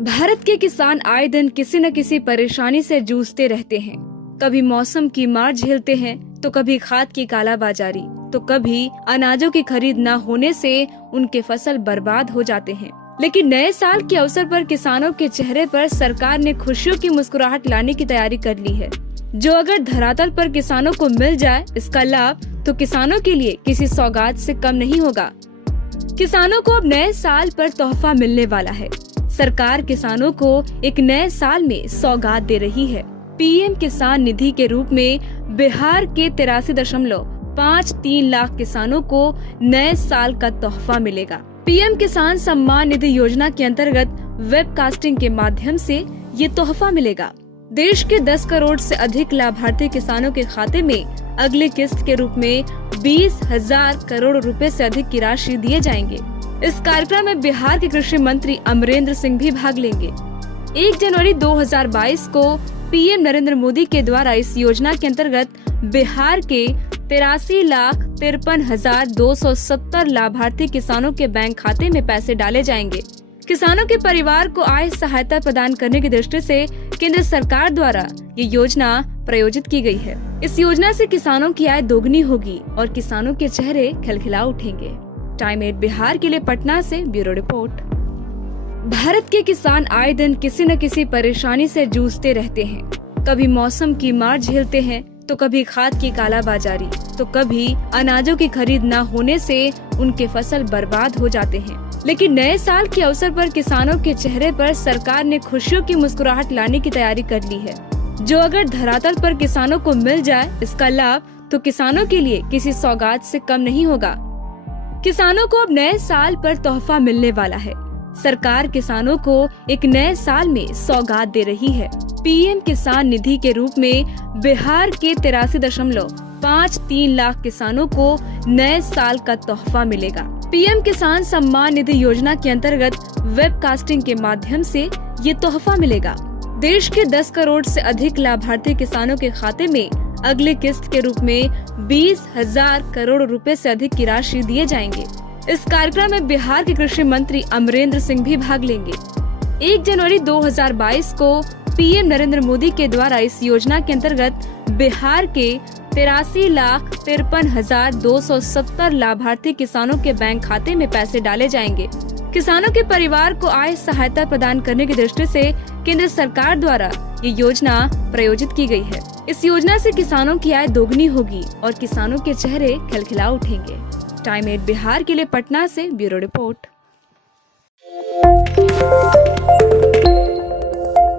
भारत के किसान आए दिन किसी न किसी परेशानी से जूझते रहते हैं। कभी मौसम की मार झेलते हैं, तो कभी खाद की कालाबाजारी, तो कभी अनाजों की खरीद न होने से उनके फसल बर्बाद हो जाते हैं। लेकिन नए साल के अवसर पर किसानों के चेहरे पर सरकार ने खुशियों की मुस्कुराहट लाने की तैयारी कर ली है, जो अगर धरातल पर किसानों को मिल जाए इसका लाभ तो किसानों के लिए किसी सौगात से कम नहीं होगा। किसानों को अब नए साल पर तोहफा मिलने वाला है। सरकार किसानों को एक नए साल में सौगात दे रही है। पीएम किसान निधि के रूप में बिहार के 83.53 लाख किसानों को नए साल का तोहफा मिलेगा। पीएम किसान सम्मान निधि योजना के अंतर्गत वेबकास्टिंग के माध्यम से ये तोहफा मिलेगा। देश के 10 करोड़ से अधिक लाभार्थी किसानों के खाते में अगली किस्त के रूप में 20,000 करोड़ रुपए से अधिक की राशि दिए जाएंगे। इस कार्यक्रम में बिहार के कृषि मंत्री अमरेंद्र सिंह भी भाग लेंगे। 1 जनवरी 2022 को पीएम नरेंद्र मोदी के द्वारा इस योजना के अंतर्गत बिहार के 83,53,270 लाभार्थी किसानों के बैंक खाते में पैसे डाले जाएंगे। किसानों के परिवार को आय सहायता प्रदान करने की दृष्टि से केंद्र सरकार द्वारा ये योजना प्रायोजित की गई है। इस योजना से किसानों की आय दोगुनी होगी और किसानों के चेहरे खिलखिला उठेंगे। टाइम 8 बिहार के लिए पटना से ब्यूरो रिपोर्ट। भारत के किसान आए दिन किसी न किसी परेशानी से जूझते रहते हैं। कभी मौसम की मार झेलते हैं, तो कभी खाद की कालाबाजारी, तो कभी अनाजों की खरीद न होने से उनके फसल बर्बाद हो जाते हैं। लेकिन नए साल के अवसर पर किसानों के चेहरे पर सरकार ने खुशियों की मुस्कुराहट लाने की तैयारी कर ली है, जो अगर धरातल पर किसानों को मिल जाए इसका लाभ तो किसानों के लिए किसी सौगात से कम नहीं होगा। किसानों को अब नए साल पर तोहफा मिलने वाला है। सरकार किसानों को एक नए साल में सौगात दे रही है। पीएम किसान निधि के रूप में बिहार के 83.53 लाख किसानों को नए साल का तोहफा मिलेगा। पीएम किसान सम्मान निधि योजना के अंतर्गत वेबकास्टिंग के माध्यम से ये तोहफा मिलेगा। देश के 10 करोड़ से अधिक लाभार्थी किसानों के खाते में अगली किस्त के रूप में 20,000 करोड़ रुपए से अधिक की राशि दिए जाएंगे। इस कार्यक्रम में बिहार के कृषि मंत्री अमरेंद्र सिंह भी भाग लेंगे। 1 जनवरी 2022 को पीएम नरेंद्र मोदी के द्वारा इस योजना के अंतर्गत बिहार के 83,53,270 लाभार्थी किसानों के बैंक खाते में पैसे डाले जाएंगे। किसानों के परिवार को आय सहायता प्रदान करने की दृष्टि से केंद्र सरकार द्वारा ये योजना प्रायोजित की गई है। इस योजना से किसानों की आय दोगुनी होगी और किसानों के चेहरे खिलखिला उठेंगे। टाइम 8 बिहार के लिए पटना से ब्यूरो रिपोर्ट।